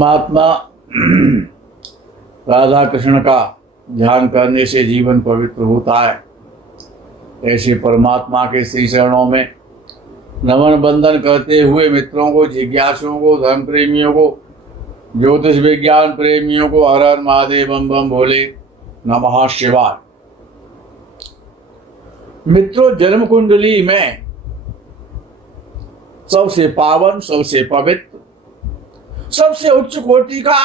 परमात्मा राधा कृष्ण का ध्यान करने से जीवन पवित्र होता है। ऐसे परमात्मा के श्री चरणों में नमन बंदन करते हुए मित्रों को, जिज्ञासुओं को, धर्म प्रेमियों को, ज्योतिष विज्ञान प्रेमियों को हर हर महादेव बम बम भोले नमः शिवाय। मित्रों, जन्म कुंडली में सबसे पावन, सबसे पवित्र, सबसे उच्च कोटि का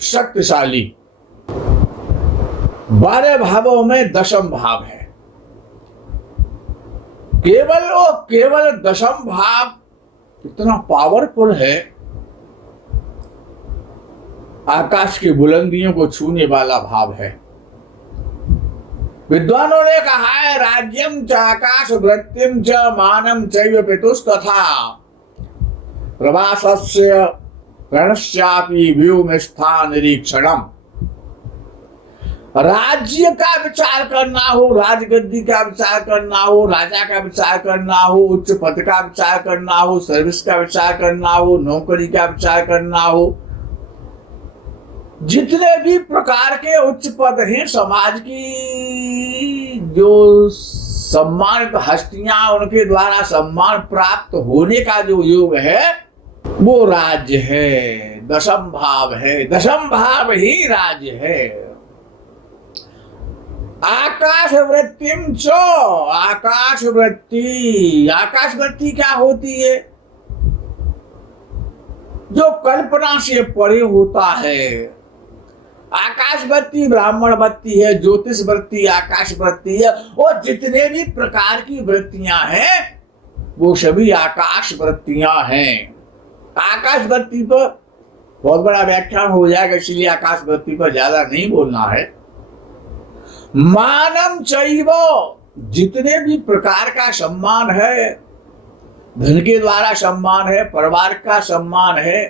शक्तिशाली 12 भावों में दशम भाव है। केवल दशम भाव इतना पावरफुल है, आकाश की बुलंदियों को छूने वाला भाव है। विद्वानों ने कहा है, राज्यम च आकाश वृत्तिम च मानम चैव पितुस्तथा प्रवासस्य रणश्चापि व्योम स्थान निरीक्षणम। राज्य का विचार करना हो, राजगद्दी का विचार करना हो, राजा का विचार करना हो, उच्च पद का विचार करना हो, सर्विस का विचार करना हो, नौकरी का विचार करना हो, जितने भी प्रकार के उच्च पद हैं, समाज की जो सम्मानित हस्तियां, उनके द्वारा सम्मान प्राप्त होने का जो योग है वो राज्य है, दशम भाव है। दशम भाव ही राज्य है। आकाश वृत्तिम चो, आकाश वृत्ति। आकाश वृत्ति क्या होती है? जो कल्पना से परे होता है। आकाश वृत्ति ब्राह्मण वृत्ति है, ज्योतिष वृत्ति आकाश वृत्ति है, और जितने भी प्रकार की वृत्तियां हैं वो सभी आकाश वृत्तियां हैं। आकाश वृत्ति पर बहुत बड़ा व्याख्यान हो जाएगा, इसलिए आकाश वृत्ति पर ज्यादा नहीं बोलना है। मानम चैव, जितने भी प्रकार का सम्मान है, धन के द्वारा सम्मान है, परिवार का सम्मान है,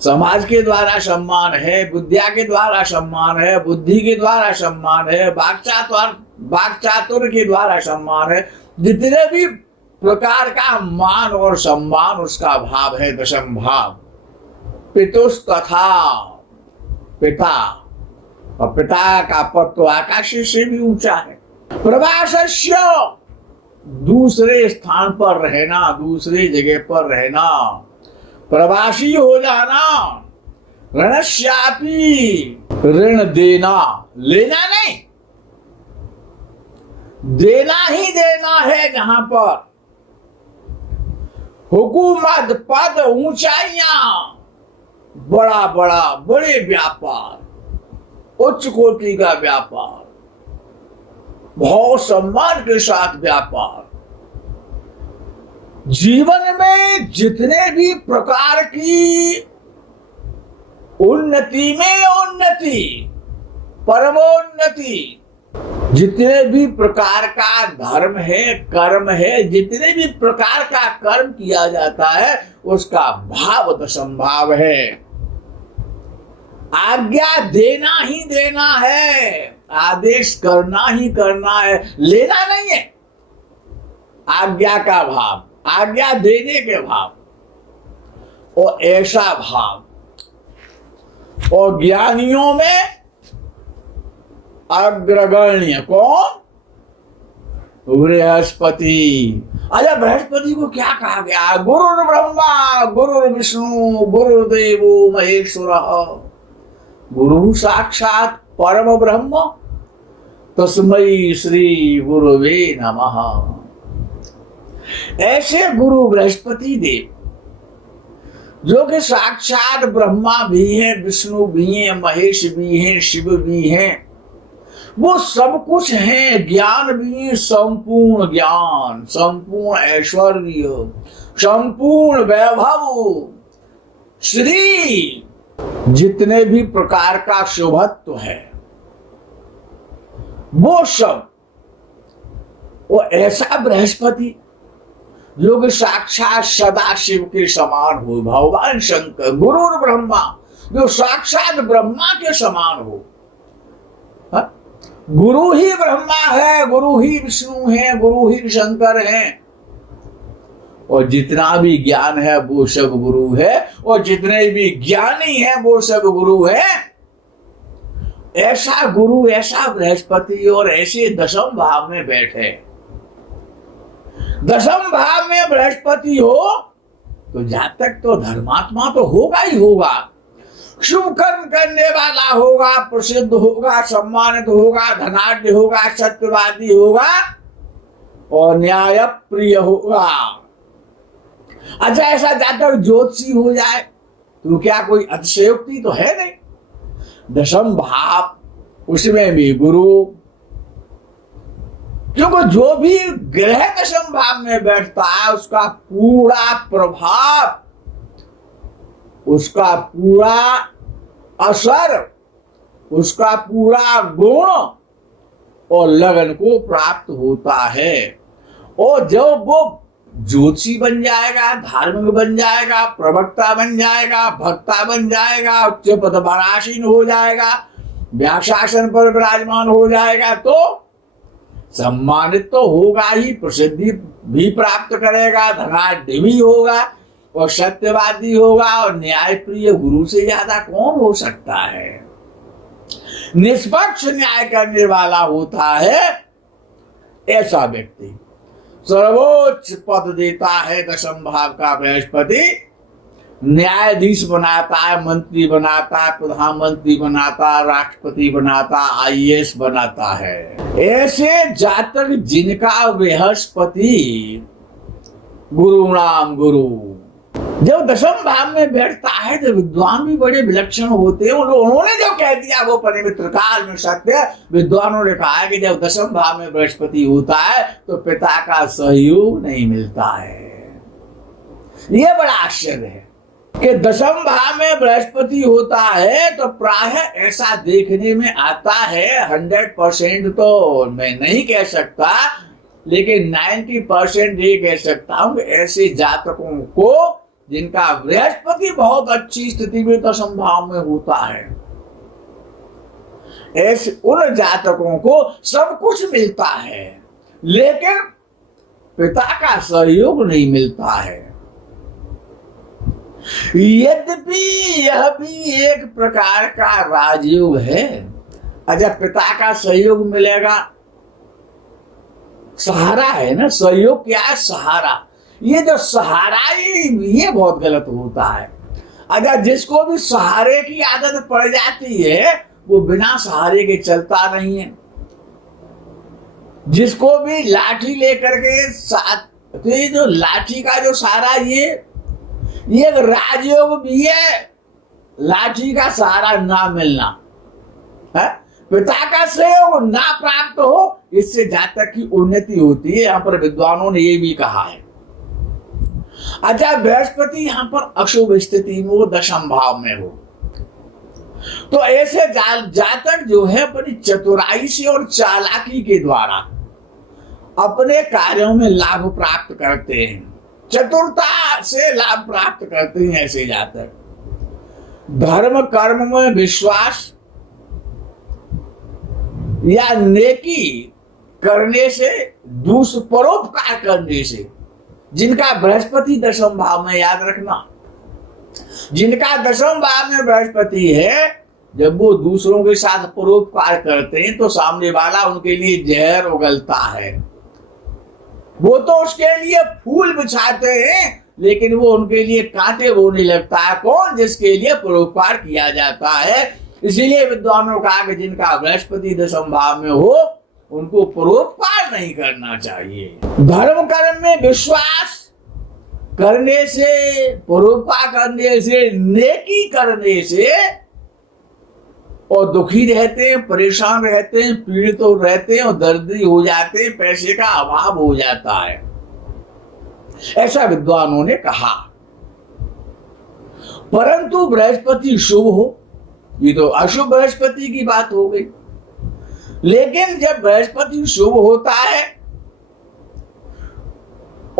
समाज के द्वारा सम्मान है, विद्या के द्वारा सम्मान है, बुद्धि के द्वारा सम्मान है, वाक्चातुर्य के द्वारा सम्मान है, जितने भी प्रकार का मान और सम्मान, उसका भाव है दशम भाव। पितुस्तथा, पिता, और पिता का पद तो आकाश से भी ऊंचा है। प्रवासस्य, दूसरे स्थान पर रहना, दूसरे जगह पर रहना, प्रवासी हो जाना। ऋणस्यापि, ऋण देना, लेना नहीं, देना ही देना है। जहां पर हुकूमत, पद, ऊंचाइयां, बड़े व्यापार, उच्च कोटि का व्यापार, बहुत सम्मान के साथ व्यापार, जीवन में जितने भी प्रकार की उन्नति में उन्नति, परमोन्नति, जितने भी प्रकार का धर्म है, कर्म है, जितने भी प्रकार का कर्म किया जाता है, उसका भाव दशम भाव है। आज्ञा देना ही देना है, आदेश करना ही करना है, लेना नहीं है। आज्ञा का भाव, आज्ञा देने के भाव, और ऐसा भाव। और ज्ञानियों में अग्रगण्य कौन? बृहस्पति। अच्छा, बृहस्पति को क्या कहा गया? गुरु ब्रह्मा गुरु विष्णु गुरुदेवो महेश्वर, गुरु साक्षात परम ब्रह्म, तस्मै श्री गुरुवे नमः। ऐसे गुरु बृहस्पति देव, जो कि साक्षात ब्रह्मा भी हैं, विष्णु भी हैं, महेश भी हैं, शिव भी हैं, वो सब कुछ हैं, ज्ञान भी है, संपूर्ण ज्ञान, संपूर्ण ऐश्वर्य, संपूर्ण वैभव, श्री, जितने भी प्रकार का शुभत्व है, वो सब, वो ऐसा बृहस्पति जो कि साक्षात सदाशिव के समान हो, भगवान शंकर, गुरु ब्रह्मा, जो साक्षात ब्रह्मा के समान हो। गुरु ही ब्रह्मा है, गुरु ही विष्णु है, गुरु ही शंकर है, और जितना भी ज्ञान है वो सब गुरु है, और जितने भी ज्ञानी है वो सब गुरु है। ऐसा गुरु, ऐसा बृहस्पति और ऐसे दशम भाव में बैठे। दशम भाव में बृहस्पति हो तो जातक तो धर्मात्मा तो होगा ही होगा, शुभ कर्म करने वाला होगा, प्रसिद्ध होगा, सम्मानित होगा, धनाढ्य होगा, सत्यवादी होगा और न्याय प्रिय होगा। अच्छा, ऐसा जातक ज्योतिषी हो जाए तो क्या कोई अतिशयोक्ति तो है नहीं। दशम भाव उसमें भी गुरु, क्योंकि जो भी ग्रह दशम भाव में बैठता है उसका पूरा प्रभाव, उसका पूरा असर, उसका पूरा गुण और लगन को प्राप्त होता है। और जब वो ज्योतिषी बन जाएगा, धार्मिक बन जाएगा, प्रवक्ता बन जाएगा, भक्ता बन जाएगा, उच्च पद पर आसीन हो जाएगा, व्याशासन पर विराजमान हो जाएगा, तो सम्मानित तो होगा ही, प्रसिद्धि भी प्राप्त करेगा, धनाढ्य भी होगा और सत्यवादी होगा और न्यायप्रिय। गुरु से ज्यादा कौन हो सकता है? निष्पक्ष न्याय करने वाला होता है ऐसा व्यक्ति। सर्वोच्च पद देता है दशम भाव का बृहस्पति। न्यायाधीश बनाता है, मंत्री बनाता है, प्रधानमंत्री बनाता है, राष्ट्रपति बनाता, IAS बनाता है। ऐसे जातक जिनका बृहस्पति गुरु नाम गुरु जब दशम भाव में बैठता है तो विद्वान भी बड़े विलक्षण होते हैं। उन्होंने जो कह दिया वो परिमित्र काल में सत्य। विद्वानों ने कहा कि जब दशम भाव में बृहस्पति होता है तो पिता का सहयोग नहीं मिलता है। यह बड़ा आश्चर्य है कि दशम भाव में बृहस्पति होता है तो प्राय ऐसा देखने में आता है, 100% तो मैं नहीं कह सकता, लेकिन 90% ये कह सकता हूं कि ऐसे जातकों को जिनका बृहस्पति बहुत अच्छी स्थिति में दशम भाव में होता है, ऐसे उन जातकों को सब कुछ मिलता है लेकिन पिता का सहयोग नहीं मिलता है। यद्यपि यह भी एक प्रकार का राजयोग है। अच्छा, पिता का सहयोग मिलेगा, सहारा है ना। सहयोग क्या है? सहारा। ये जो सहारा ये बहुत गलत होता है। अगर जिसको भी सहारे की आदत पड़ जाती है वो बिना सहारे के चलता नहीं है। जिसको भी लाठी लेकर के साथ, तो ये जो लाठी का जो सहारा ये एक राजयोग भी है। लाठी का सहारा ना मिलना है, पिता का सहयोग ना प्राप्त हो, इससे जातक की उन्नति होती है। यहाँ पर विद्वानों ने ये भी कहा है। अच्छा, बृहस्पति यहाँ पर अशुभ स्थिति में हो, दशम भाव में हो, तो ऐसे जातक जो है अपनी चतुराई से और चालाकी के द्वारा अपने कार्यों में लाभ प्राप्त करते हैं, चतुरता से लाभ प्राप्त करते हैं। ऐसे जातक धर्म कर्म में विश्वास या नेकी करने से, परोपकार करने से, जिनका बृहस्पति दशम भाव में, याद रखना, जिनका दशम भाव में बृहस्पति है, जब वो दूसरों के साथ परोपकार करते हैं तो सामने वाला उनके लिए जहर उगलता है। वो तो उसके लिए फूल बिछाते हैं लेकिन वो उनके लिए कांटे बोने लगता है। कौन? जिसके लिए परोपकार किया जाता है। इसीलिए विद्वानों का कि जिनका बृहस्पति दशम भाव में हो उनको परोपकार नहीं करना चाहिए। धर्म कर्म में विश्वास करने से, परोपकार करने से, नेकी करने से, और दुखी रहते हैं, परेशान रहते हैं, पीड़ित तो रहते हैं और दर्दी हो जाते हैं, पैसे का अभाव हो जाता है, ऐसा विद्वानों ने कहा। परंतु बृहस्पति शुभ हो, ये तो अशुभ बृहस्पति की बात हो गई। लेकिन जब बृहस्पति शुभ होता है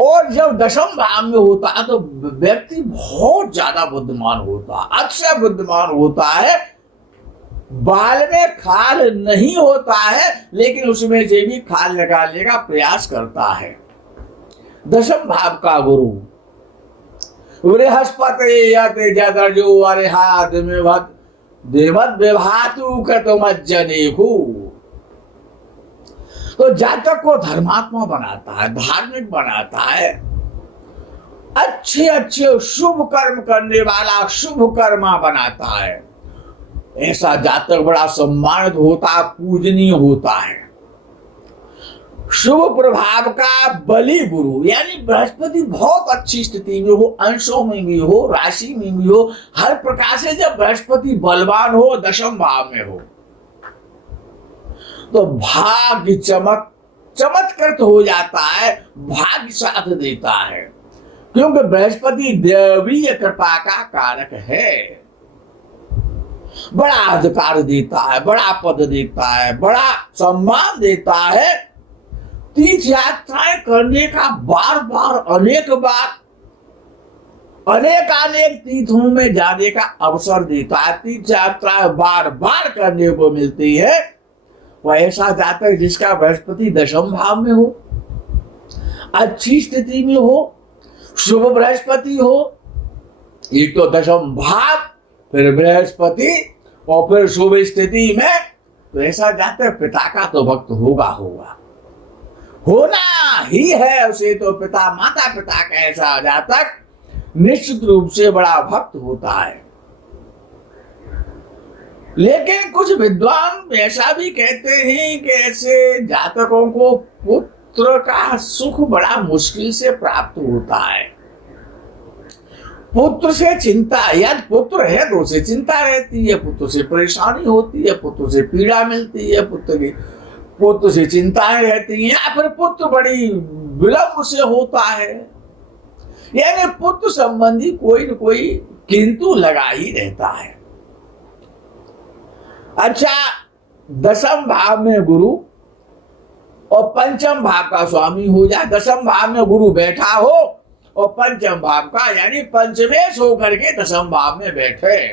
और जब दशम भाव में होता है तो व्यक्ति बहुत ज्यादा बुद्धिमान होता है, अक्षय बुद्धिमान होता है। बाल में खाल नहीं होता है लेकिन उसमें से भी खाल निकालने का प्रयास करता है। दशम भाव का गुरु बृहस्पति यते जदर्जो अरिहात में भत देवत विभातु कृतमज्जनेहु। तो जातक को धर्मात्मा बनाता है, धार्मिक बनाता है, अच्छे अच्छे शुभ कर्म करने वाला शुभ कर्मा बनाता है। ऐसा जातक बड़ा सम्मानित होता, पूजनीय होता है। शुभ प्रभाव का बली गुरु यानी बृहस्पति बहुत अच्छी स्थिति में हो, अंशों में भी हो, राशि में भी हो, हर प्रकार से जब बृहस्पति बलवान हो, दशम भाव में हो, तो भाग्य चमत्कृत हो जाता है, भाग्य साथ देता है। क्योंकि बृहस्पति दैवीय कृपा का कारक है, बड़ा अधिकार देता है, बड़ा पद देता है, बड़ा सम्मान देता है, तीर्थ यात्राएं करने का बार बार अनेक तीर्थों में जाने का अवसर देता है। तीर्थ यात्राएं बार बार करने को मिलती है। वह ऐसा जातक जिसका बृहस्पति दशम भाव में हो, अच्छी स्थिति में हो, शुभ बृहस्पति हो, एक तो दशम भाव, फिर बृहस्पति और फिर शुभ स्थिति में, तो ऐसा जातक पिता का तो भक्त होगा, होना ही है उसे। तो पिता माता पिता का ऐसा जातक निश्चित रूप से बड़ा भक्त होता है। लेकिन कुछ विद्वान ऐसा भी कहते हैं कि ऐसे जातकों को पुत्र का सुख बड़ा मुश्किल से प्राप्त होता है। पुत्र से चिंता, यदि पुत्र है तो उसे चिंता रहती है, पुत्र से परेशानी होती है, पुत्र से पीड़ा मिलती है, पुत्र से चिंताएं रहती हैं, या फिर पुत्र बड़ी विलंब से होता है। यानी पुत्र संबंधी कोई न कोई किंतु लगा ही रहता है। अच्छा, दशम भाव में गुरु और पंचम भाव का स्वामी हो जाए, दशम भाव में गुरु बैठा हो और पंचम भाव का यानी पंचमेश होकर के दशम भाव में बैठे,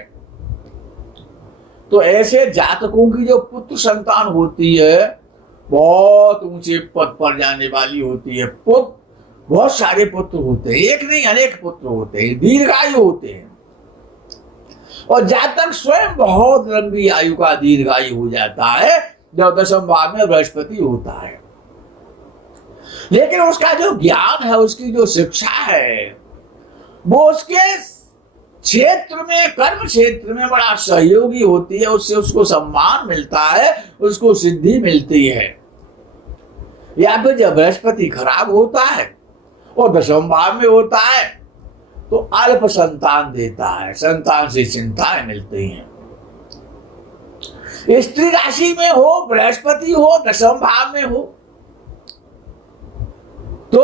तो ऐसे जातकों की जो पुत्र संतान होती है बहुत ऊंचे पद पर जाने वाली होती है। पुत्र बहुत सारे पुत्र होते हैं, एक नहीं अनेक पुत्र होते हैं, दीर्घायु होते हैं। और जातक स्वयं बहुत लंबी आयु का दीर्घायु हो जाता है जब दशम भाव में बृहस्पति होता है। लेकिन उसका जो ज्ञान है, उसकी जो शिक्षा है, वो उसके क्षेत्र में, कर्म क्षेत्र में बड़ा सहयोगी होती है। उससे उसको सम्मान मिलता है, उसको सिद्धि मिलती है। या फिर जब बृहस्पति खराब होता है और दशम भाव में होता है तो अल्प संतान देता है, संतान से चिंताएं मिलती हैं। स्त्री राशि में हो, बृहस्पति हो, दशम भाव में हो, तो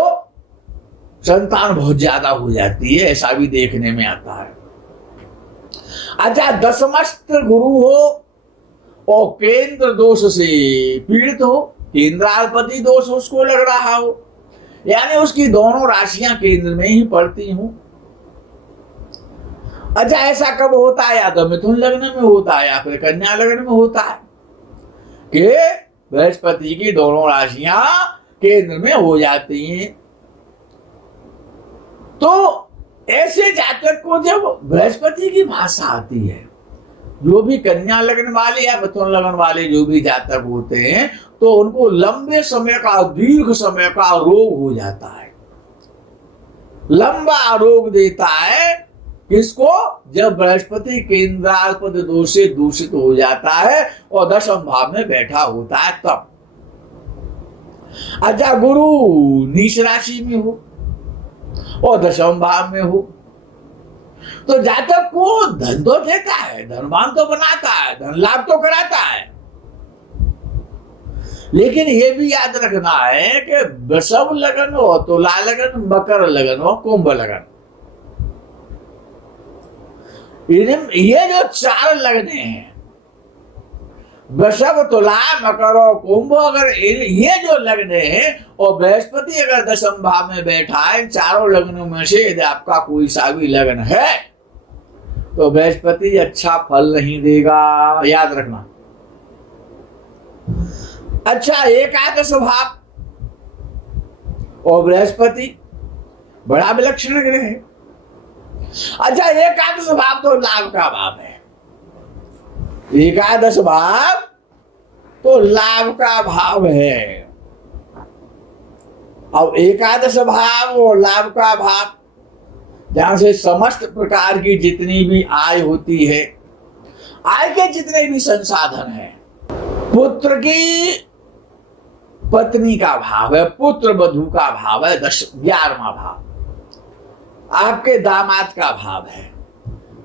संतान बहुत ज्यादा हो जाती है, ऐसा भी देखने में आता है। अच्छा, दशमस्थ गुरु हो और केंद्र दोष से पीड़ित हो, केंद्राधिपति दोष उसको लग रहा हो, यानी उसकी दोनों राशियां केंद्र में ही पड़ती हूं। अच्छा, ऐसा कब होता है? या तो मिथुन लग्न में होता है या फिर कन्या लग्न में होता है कि बृहस्पति की दोनों राशियां केंद्र में हो जाती हैं। तो ऐसे जातक को जब बृहस्पति की भाषा आती है, जो भी कन्या लग्न वाले या मिथुन लग्न वाले जो भी जातक होते हैं, तो उनको लंबे समय का, दीर्घ समय का रोग हो जाता है। लंबा रोग देता है किसको? जब बृहस्पति केंद्राधिपति दोष से दूषित हो जाता है और दशम भाव में बैठा होता है तब। अच्छा, गुरु नीच राशि में हो और दशम भाव में हो तो जातक को धन तो देता है, धनवान तो बनाता है, धन लाभ तो कराता है। लेकिन ये भी याद रखना है कि वृषभ लगन हो, तुला लगन, मकर लगन हो, कुंभ लगन, ये जो चार लगने हैं, वृषभ, तुला, मकर और कुंभ, अगर ये जो लगने हैं और बृहस्पति अगर दशम भाव में बैठा है, चारों लग्नों में से यदि आपका कोई सा भी लग्न है तो बृहस्पति अच्छा फल नहीं देगा, याद रखना। अच्छा, एकादश भाव और बृहस्पति बड़ा विलक्षण ग्रह है। अच्छा, एकादश भाव तो लाभ का भाव है। एकादश भाव तो लाभ का भाव है। अब एकादश भाव और लाभ का भाव, जहां से समस्त प्रकार की जितनी भी आय होती है, आय के जितने भी संसाधन हैं, पुत्र की पत्नी का भाव है, पुत्र वधू का भाव है 11वां भाव, आपके दामाद का भाव है,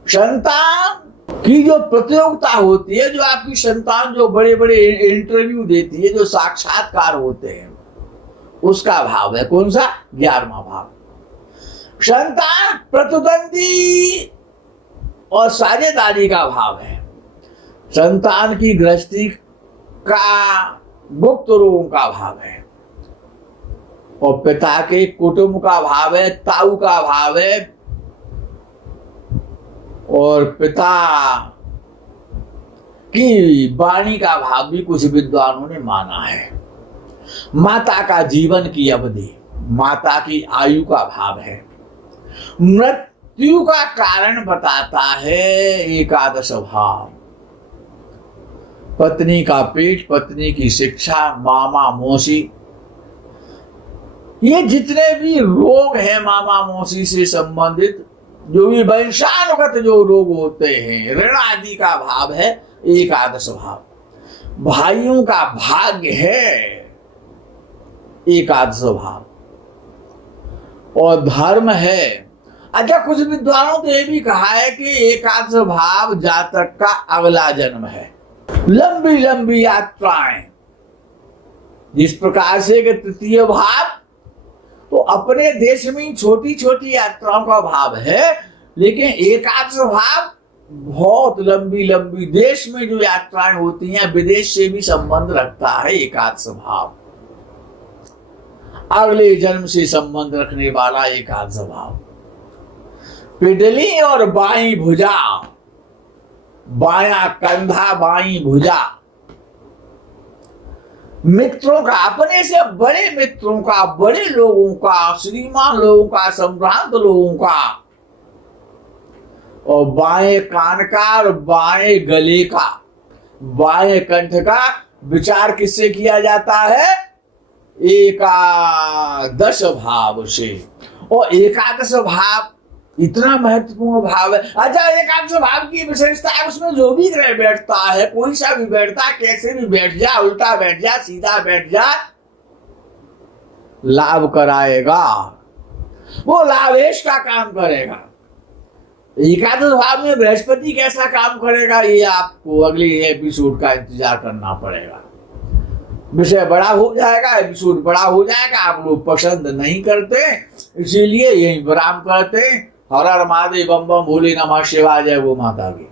संतान की जो प्रतियोगिता होती है, जो आपकी संतान जो बड़े बड़े इंटरव्यू देती है, जो साक्षात्कार होते हैं, उसका भाव है कौन सा? 11वां भाव। संतान प्रतिद्वंदी और साझेदारी का भाव है। संतान की गृहस्थी का गुप्त रोगों का भाव है, और पिता के कुटुंब का भाव है, ताऊ का भाव है, और पिता की वाणी का भाव भी कुछ विद्वानों ने माना है। माता का जीवन की अवधि, माता की आयु का भाव है। मृत्यु का कारण बताता है एकादश भाव। पत्नी का पेट, पत्नी की शिक्षा, मामा मौसी, ये जितने भी रोग हैं मामा मौसी से संबंधित, जो भी वंशानुगत जो रोग होते हैं, ऋण आदि का भाव है एकादश भाव। भाइयों का भाग्य है एकादश भाव, और धर्म है। अच्छा, कुछ विद्वानों ने यह भी कहा है कि एकादश भाव जातक का अगला जन्म है। लंबी लंबी यात्राएं, जिस प्रकार से कि तृतीय भाव तो अपने देश में छोटी छोटी यात्राओं का भाव है, लेकिन एकादश भाव बहुत लंबी लंबी देश में जो यात्राएं होती हैं, विदेश से भी संबंध रखता है एकादश भाव। अगले जन्म से संबंध रखने वाला एकादश भाव। पिडली और बाई भुजा, बाया कंधा बाई भुजा, मित्रों का, अपने से बड़े मित्रों का, बड़े लोगों का, श्रीमान लोगों का, संभ्रांत लोगों का, और बाएं कान का और बाएं गले का, बाएं कंठ का विचार किससे किया जाता है? एकादश भाव से। और एकादश भाव इतना महत्वपूर्ण भाव है। अच्छा, एकादश भाव की विशेषता है, उसमें जो भी ग्रह बैठता है, कोई सा भी बैठता, कैसे भी बैठ जा, उल्टा बैठ जा, सीधा बैठ जा, लाभ कराएगा, वो लाभेश का काम करेगा। एकादश भाव में बृहस्पति कैसा काम करेगा, ये आपको अगले एपिसोड का इंतजार करना पड़ेगा। विषय बड़ा हो जाएगा, एपिसोड बड़ा हो जाएगा, आप लोग पसंद नहीं करते, इसीलिए यही विराम करते। हर हर महादेव, बम बम भोले नमः शिवाय, जय गो माता की।